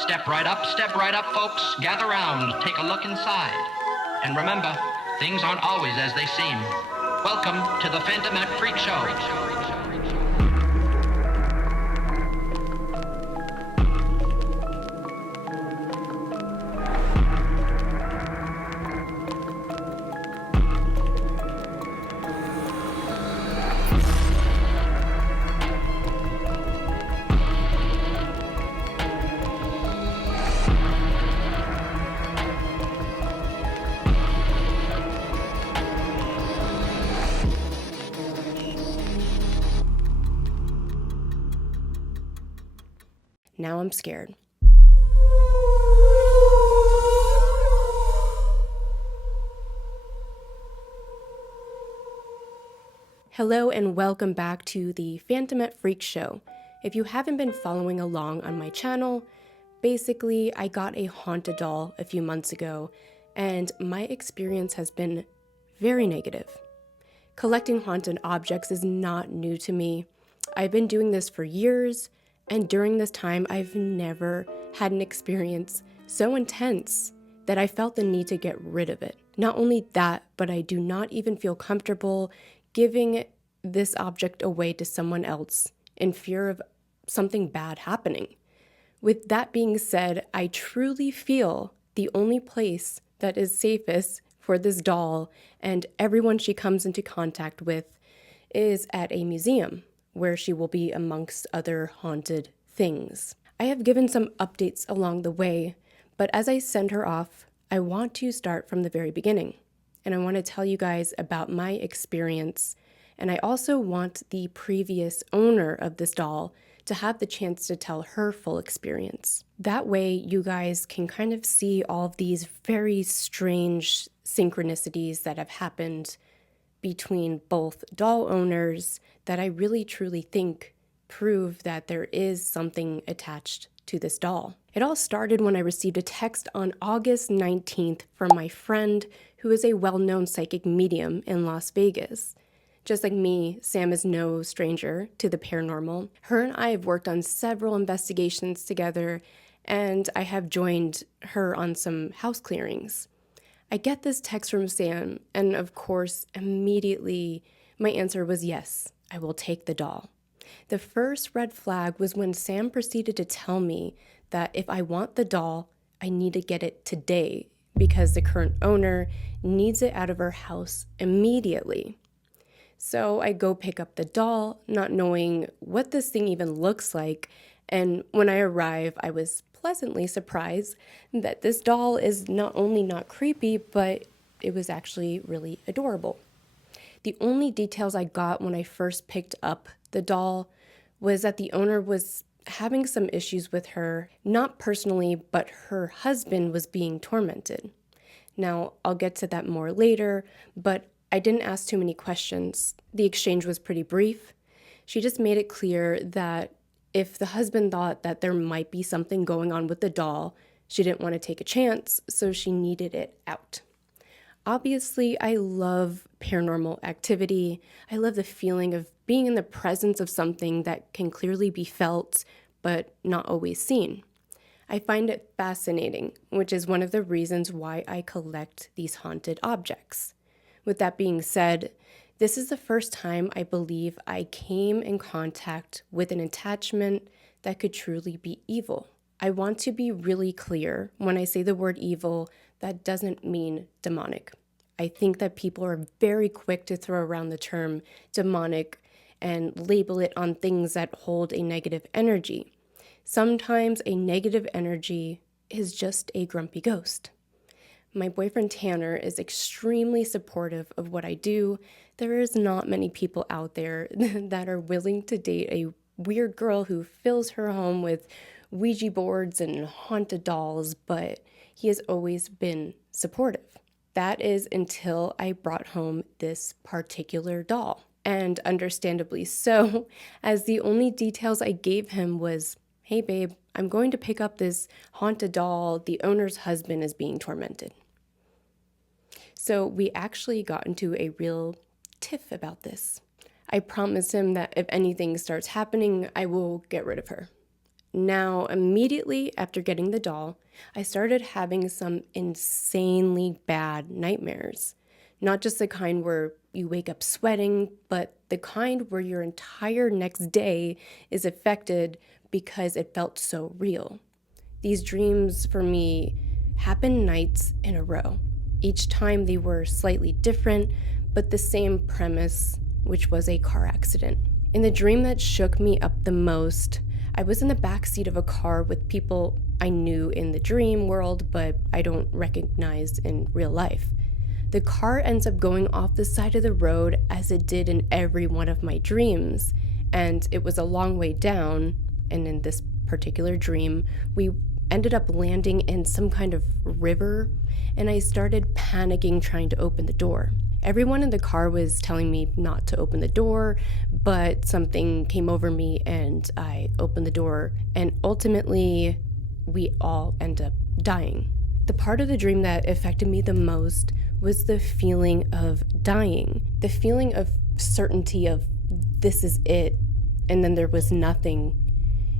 Step right up, folks. Gather round, take a look inside. And remember, things aren't always as they seem. Welcome to the Phantomette Freak Show. Now I'm scared. Hello and welcome back to the Phantomette Freak Show. If you haven't been following along on my channel, basically I got a haunted doll a few months ago and my experience has been very negative. Collecting haunted objects is not new to me. I've been doing this for years. And during this time, I've never had an experience so intense that I felt the need to get rid of it. Not only that, but I do not even feel comfortable giving this object away to someone else in fear of something bad happening. With that being said, I truly feel the only place that is safest for this doll and everyone she comes into contact with is at a museum, where she will be amongst other haunted things. I have given some updates along the way, but as I send her off, I want to start from the very beginning. And I want to tell you guys about my experience. And I also want the previous owner of this doll to have the chance to tell her full experience. That way, you guys can kind of see all of these very strange synchronicities that have happened between both doll owners that I really truly think prove that there is something attached to this doll. It all started when I received a text on August 19th from my friend who is a well-known psychic medium in Las Vegas. Just like me, Sam is no stranger to the paranormal. Her and I have worked on several investigations together, and I have joined her on some house clearings. I get this text from Sam, and of course, immediately my answer was yes, I will take the doll. The first red flag was when Sam proceeded to tell me that if I want the doll, I need to get it today because the current owner needs it out of her house immediately. So I go pick up the doll, not knowing what this thing even looks like, and when I arrive, I was pleasantly surprised that this doll is not only not creepy, but it was actually really adorable. The only details I got when I first picked up the doll was that the owner was having some issues with her, not personally, but her husband was being tormented. Now, I'll get to that more later, but I didn't ask too many questions. The exchange was pretty brief. She just made it clear that if the husband thought that there might be something going on with the doll, she didn't want to take a chance, so she needed it out. Obviously, I love paranormal activity. I love the feeling of being in the presence of something that can clearly be felt, but not always seen. I find it fascinating, which is one of the reasons why I collect these haunted objects. With that being said, this is the first time I believe I came in contact with an attachment that could truly be evil. I want to be really clear when I say the word evil, that doesn't mean demonic. I think that people are very quick to throw around the term demonic and label it on things that hold a negative energy. Sometimes a negative energy is just a grumpy ghost. My boyfriend Tanner is extremely supportive of what I do. There is not many people out there that are willing to date a weird girl who fills her home with Ouija boards and haunted dolls, but he has always been supportive. That is until I brought home this particular doll. And understandably so, as the only details I gave him was, hey babe, I'm going to pick up this haunted doll. The owner's husband is being tormented. So we actually got into a real tiff about this. I promised him that if anything starts happening, I will get rid of her. Now, immediately after getting the doll, I started having some insanely bad nightmares. Not just the kind where you wake up sweating, but the kind where your entire next day is affected because it felt so real. These dreams for me happened nights in a row. Each time they were slightly different, but the same premise, which was a car accident. In the dream that shook me up the most, I was in the backseat of a car with people I knew in the dream world, but I don't recognize in real life. The car ends up going off the side of the road as it did in every one of my dreams, and it was a long way down, and in this particular dream, we ended up landing in some kind of river, and I started panicking trying to open the door. Everyone in the car was telling me not to open the door, but something came over me and I opened the door, and ultimately we all end up dying. The part of the dream that affected me the most was the feeling of dying, the feeling of certainty of this is it, and then there was nothing.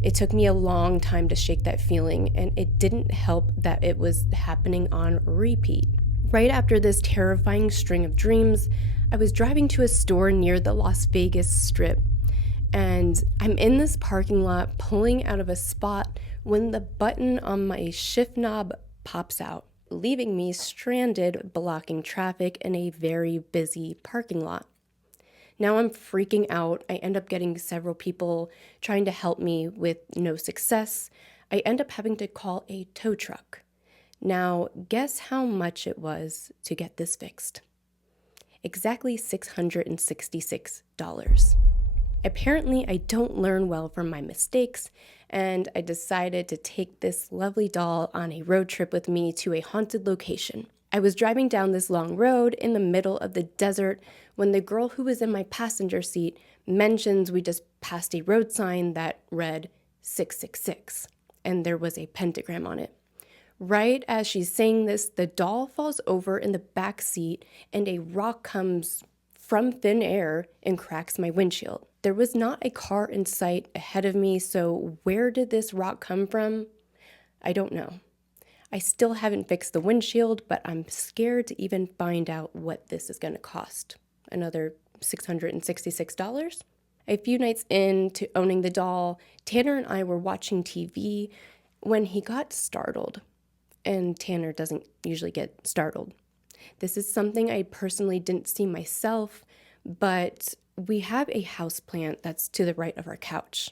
It took me a long time to shake that feeling, and it didn't help that it was happening on repeat. Right after this terrifying string of dreams, I was driving to a store near the Las Vegas Strip, and I'm in this parking lot pulling out of a spot when the button on my shift knob pops out, leaving me stranded, blocking traffic in a very busy parking lot. Now I'm freaking out. I end up getting several people trying to help me with no success. I end up having to call a tow truck. Now, guess how much it was to get this fixed? Exactly $666. Apparently, I don't learn well from my mistakes, and I decided to take this lovely doll on a road trip with me to a haunted location. I was driving down this long road in the middle of the desert when the girl who was in my passenger seat mentions we just passed a road sign that read 666, and there was a pentagram on it. Right as she's saying this, the doll falls over in the back seat and a rock comes from thin air and cracks my windshield. There was not a car in sight ahead of me, so where did this rock come from? I don't know. I still haven't fixed the windshield, but I'm scared to even find out what this is going to cost. Another $666? A few nights into owning the doll, Tanner and I were watching TV when he got startled. And Tanner doesn't usually get startled. This is something I personally didn't see myself, but we have a houseplant that's to the right of our couch.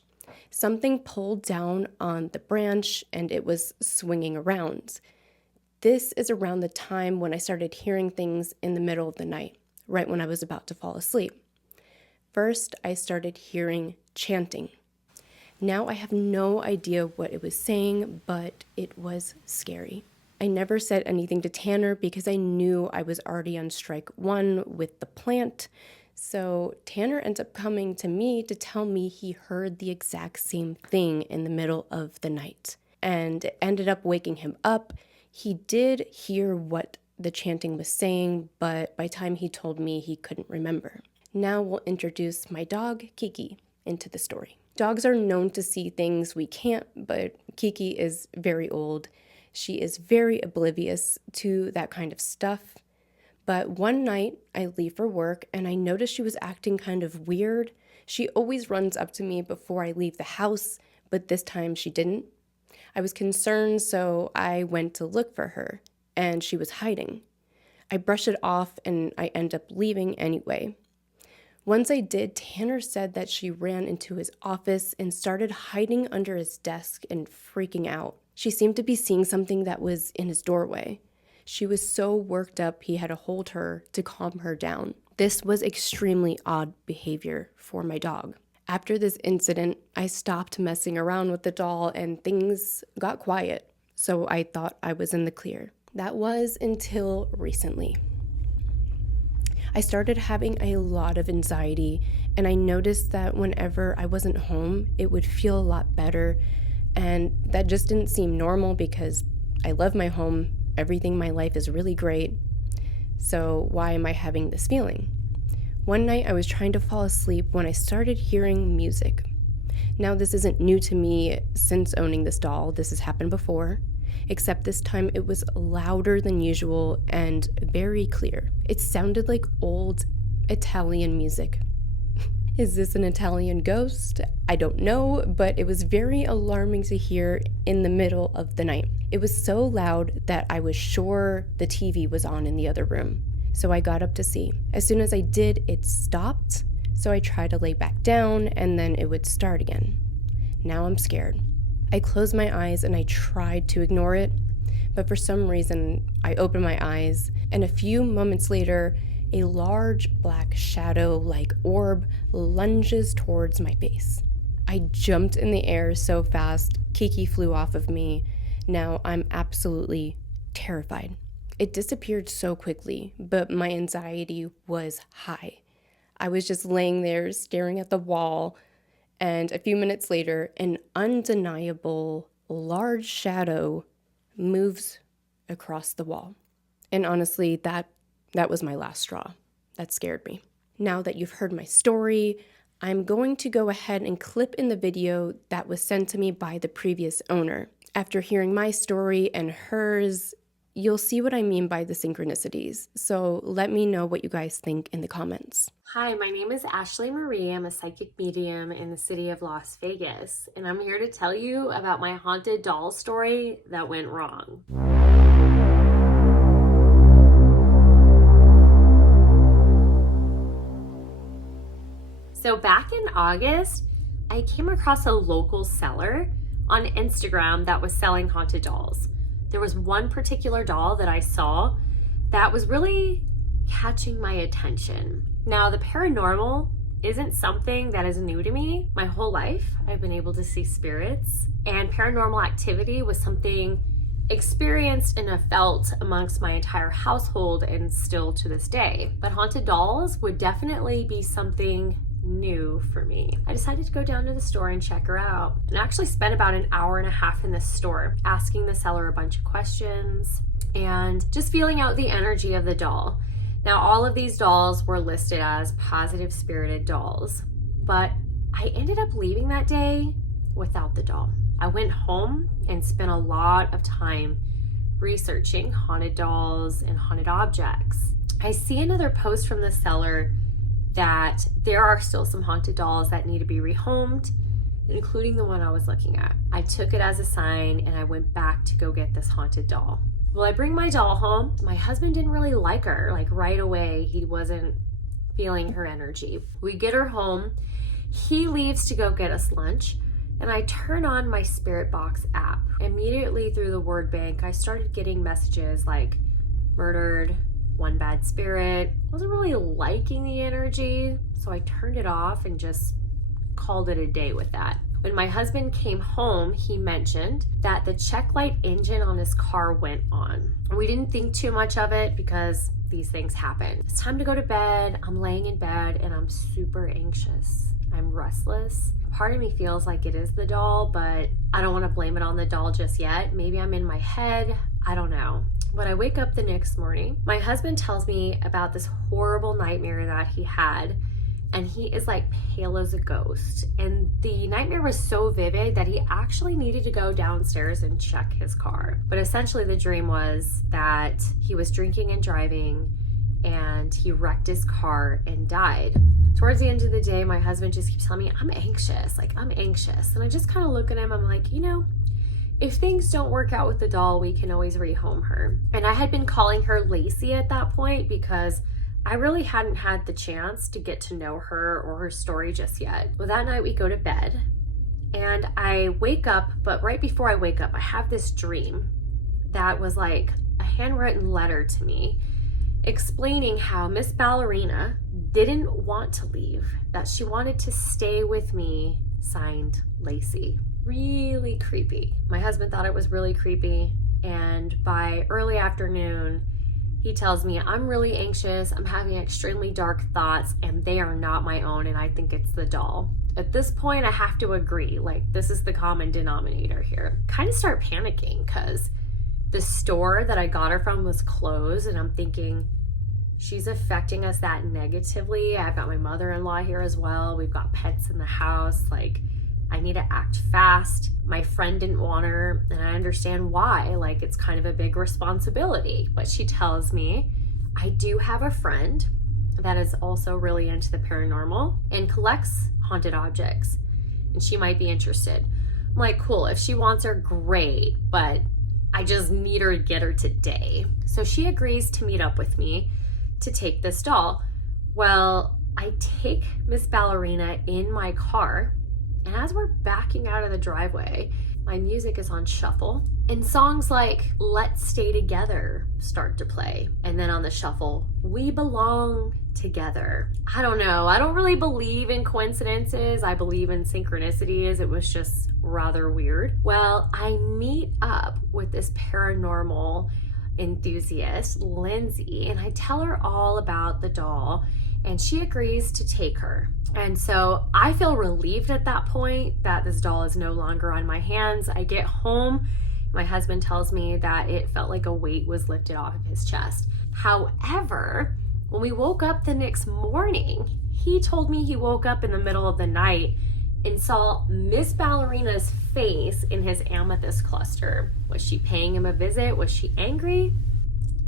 Something pulled down on the branch and it was swinging around. This is around the time when I started hearing things in the middle of the night, right when I was about to fall asleep. First, I started hearing chanting. Now I have no idea what it was saying, but it was scary. I never said anything to Tanner because I knew I was already on strike one with the plant. So Tanner ends up coming to me to tell me he heard the exact same thing in the middle of the night. And it ended up waking him up. He did hear what the chanting was saying, but by the time he told me, he couldn't remember. Now we'll introduce my dog, Kiki, into the story. Dogs are known to see things we can't, but Kiki is very old. She is very oblivious to that kind of stuff. But one night, I leave for work, and I notice she was acting kind of weird. She always runs up to me before I leave the house, but this time she didn't. I was concerned, so I went to look for her, and she was hiding. I brush it off, and I end up leaving anyway. Once I did, Tanner said that she ran into his office and started hiding under his desk and freaking out. She seemed to be seeing something that was in his doorway. She was so worked up he had to hold her to calm her down. This was extremely odd behavior for my dog. After this incident, I stopped messing around with the doll and things got quiet, so I thought I was in the clear. That was until recently. I started having a lot of anxiety, and I noticed that whenever I wasn't home, it would feel a lot better, and that just didn't seem normal because I love my home. Everything in my life is really great. So why am I having this feeling? One night I was trying to fall asleep when I started hearing music. Now, this isn't new to me since owning this doll. This has happened before, except this time it was louder than usual and very clear. It sounded like old Italian music. Is this an Italian ghost? I don't know, but it was very alarming to hear in the middle of the night. It was so loud that I was sure the TV was on in the other room, so I got up to see. As soon as I did, it stopped, so I tried to lay back down and then it would start again. Now I'm scared. I closed my eyes and I tried to ignore it, but for some reason I opened my eyes, and a few moments later, a large black shadow-like orb lunges towards my face. I jumped in the air so fast, Kiki flew off of me. Now I'm absolutely terrified. It disappeared so quickly, but my anxiety was high. I was just laying there staring at the wall, and a few minutes later, an undeniable large shadow moves across the wall. And honestly, that was my last straw. That scared me. Now that you've heard my story, I'm going to go ahead and clip in the video that was sent to me by the previous owner. After hearing my story and hers, you'll see what I mean by the synchronicities. So let me know what you guys think in the comments. Hi, my name is Ashley Marie. I'm a psychic medium in the city of Las Vegas, and I'm here to tell you about my haunted doll story that went wrong. So back in August, I came across a local seller on Instagram that was selling haunted dolls. There was one particular doll that I saw that was really catching my attention. Now, the paranormal isn't something that is new to me. My whole life, I've been able to see spirits, and paranormal activity was something experienced and felt amongst my entire household and still to this day. But haunted dolls would definitely be something new for me. I decided to go down to the store and check her out, and actually spent about an hour and a half in the store asking the seller a bunch of questions and just feeling out the energy of the doll. Now, all of these dolls were listed as positive spirited dolls, but I ended up leaving that day without the doll. I went home and spent a lot of time researching haunted dolls and haunted objects. I see another post from the seller that there are still some haunted dolls that need to be rehomed, including the one I was looking at. I took it as a sign and I went back to go get this haunted doll. Well, I bring my doll home. My husband didn't really like her. Like right away, he wasn't feeling her energy. We get her home. He leaves to go get us lunch, and I turn on my Spirit Box app. Immediately through the word bank, I started getting messages like murdered, one bad spirit. Wasn't really liking the energy, so I turned it off and just called it a day with that. When my husband came home, he mentioned that the check light engine on his car went on. We didn't think too much of it because these things happen. It's time to go to bed. I'm laying in bed and I'm super anxious. I'm restless. Part of me feels like it is the doll, but I don't want to blame it on the doll just yet. Maybe I'm in my head. I don't know. When I wake up the next morning, my husband tells me about this horrible nightmare that he had, and he is like pale as a ghost. And the nightmare was so vivid that he actually needed to go downstairs and check his car. But essentially the dream was that he was drinking and driving and he wrecked his car and died. Towards the end of the day, my husband just keeps telling me, I'm anxious. And I just kind of look at him, I'm like, if things don't work out with the doll, we can always rehome her. And I had been calling her Lacey at that point because I really hadn't had the chance to get to know her or her story just yet. Well, that night we go to bed and I wake up, but right before I wake up, I have this dream that was like a handwritten letter to me explaining how Miss Ballerina didn't want to leave, that she wanted to stay with me, signed Lacey. Really creepy. My husband thought it was really creepy, and by early afternoon, he tells me, I'm really anxious, I'm having extremely dark thoughts, and they are not my own, and I think it's the doll. At this point, I have to agree, this is the common denominator here. Kind of start panicking, because the store that I got her from was closed, and I'm thinking, she's affecting us that negatively. I've got my mother-in-law here as well. We've got pets in the house. I need to act fast. My friend didn't want her, and I understand why. Like, it's kind of a big responsibility. But she tells me, I do have a friend that is also really into the paranormal and collects haunted objects, and she might be interested. I'm like, cool, if she wants her, great, but I just need her to get her today. So she agrees to meet up with me to take this doll. Well, I take Miss Ballerina in my car, and as we're backing out of the driveway, my music is on shuffle, and songs like Let's Stay Together start to play. And then on the shuffle, We Belong Together. I don't know. I don't really believe in coincidences. I believe in synchronicities. It was just rather weird. Well, I meet up with this paranormal enthusiast, Lindsay, and I tell her all about the doll, and she agrees to take her. And so I feel relieved at that point that this doll is no longer on my hands. I get home, my husband tells me that it felt like a weight was lifted off of his chest. However, when we woke up the next morning, he told me he woke up in the middle of the night and saw Miss Ballerina's face in his amethyst cluster. Was she paying him a visit? Was she angry?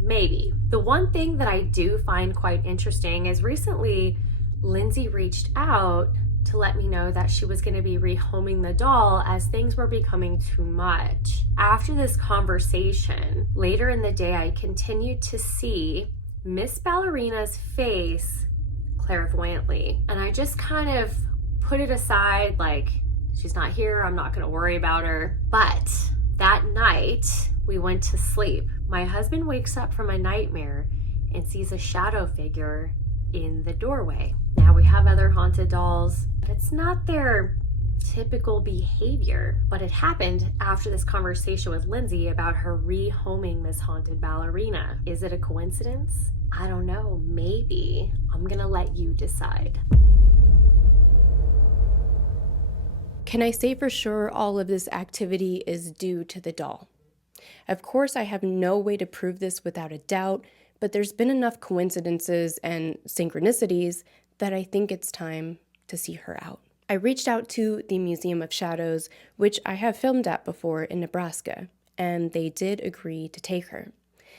Maybe. The one thing that I do find quite interesting is recently Lindsay reached out to let me know that she was going to be rehoming the doll as things were becoming too much. After this conversation, later in the day, I continued to see Miss Ballerina's face clairvoyantly, and I just kind of put it aside, like, she's not here, I'm not going to worry about her. But that night, we went to sleep. My husband wakes up from a nightmare and sees a shadow figure in the doorway. Now, we have other haunted dolls, but it's not their typical behavior. But it happened after this conversation with Lindsay about her rehoming Miss Haunted Ballerina. Is it a coincidence? I don't know. Maybe. I'm gonna let you decide. Can I say for sure all of this activity is due to the doll? Of course, I have no way to prove this without a doubt, but there's been enough coincidences and synchronicities that I think it's time to see her out. I reached out to the Museum of Shadows, which I have filmed at before in Nebraska, and they did agree to take her.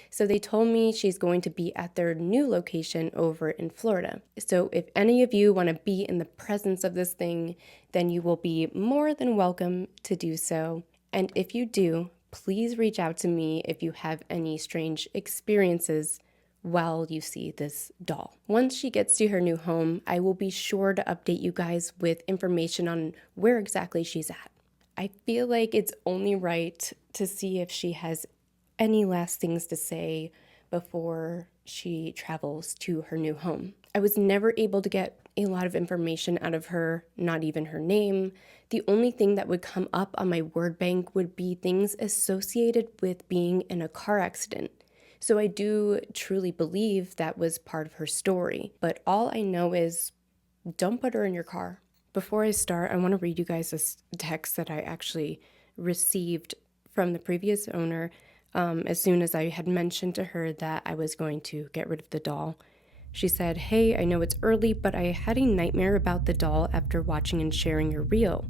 So they told me she's going to be at their new location over in Florida. So if any of you want to be in the presence of this thing, then you will be more than welcome to do so. And if you do, please reach out to me if you have any strange experiences while you see this doll. Once she gets to her new home, I will be sure to update you guys with information on where exactly she's at. I feel like it's only right to see if she has any last things to say before she travels to her new home. I was never able to get a lot of information out of her, not even her name. The only thing that would come up on my word bank would be things associated with being in a car accident. So I do truly believe that was part of her story. But all I know is don't put her in your car. Before I start, I want to read you guys a text that I actually received from the previous owner as soon as I had mentioned to her that I was going to get rid of the doll. She said, "Hey, I know it's early, but I had a nightmare about the doll after watching and sharing your reel.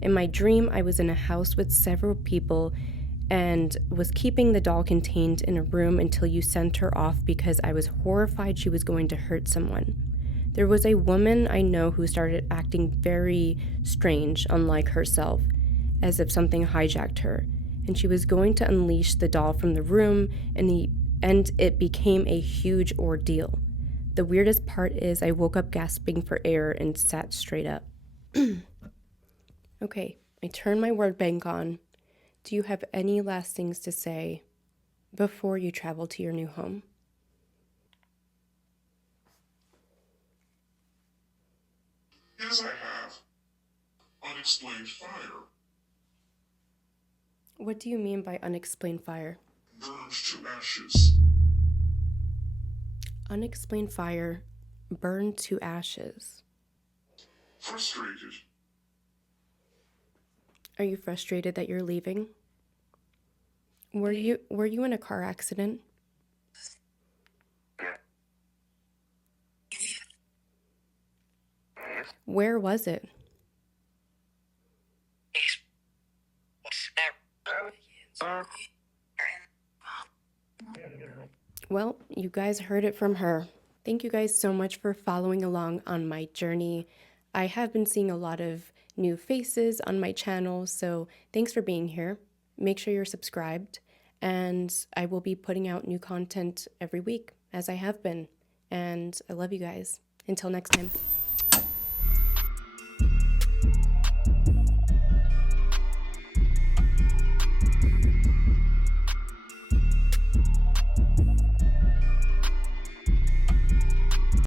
In my dream, I was in a house with several people and was keeping the doll contained in a room until you sent her off because I was horrified she was going to hurt someone. There was a woman I know who started acting very strange, unlike herself, as if something hijacked her, and she was going to unleash the doll from the room, and it became a huge ordeal. The weirdest part is I woke up gasping for air and sat straight up." Okay, I turned my word bank on. Do you have any last things to say before you travel to your new home? Yes, I have. Unexplained fire. What do you mean by unexplained fire? Burned to ashes. Unexplained fire, burned to ashes. Frustrated. Are you frustrated that you're leaving? Were you in a car accident? Where was it? Well, you guys heard it from her. Thank you guys so much for following along on my journey. I have been seeing a lot of new faces on my channel, so thanks for being here. Make sure you're subscribed, and I will be putting out new content every week, as I have been. And I love you guys. Until next time.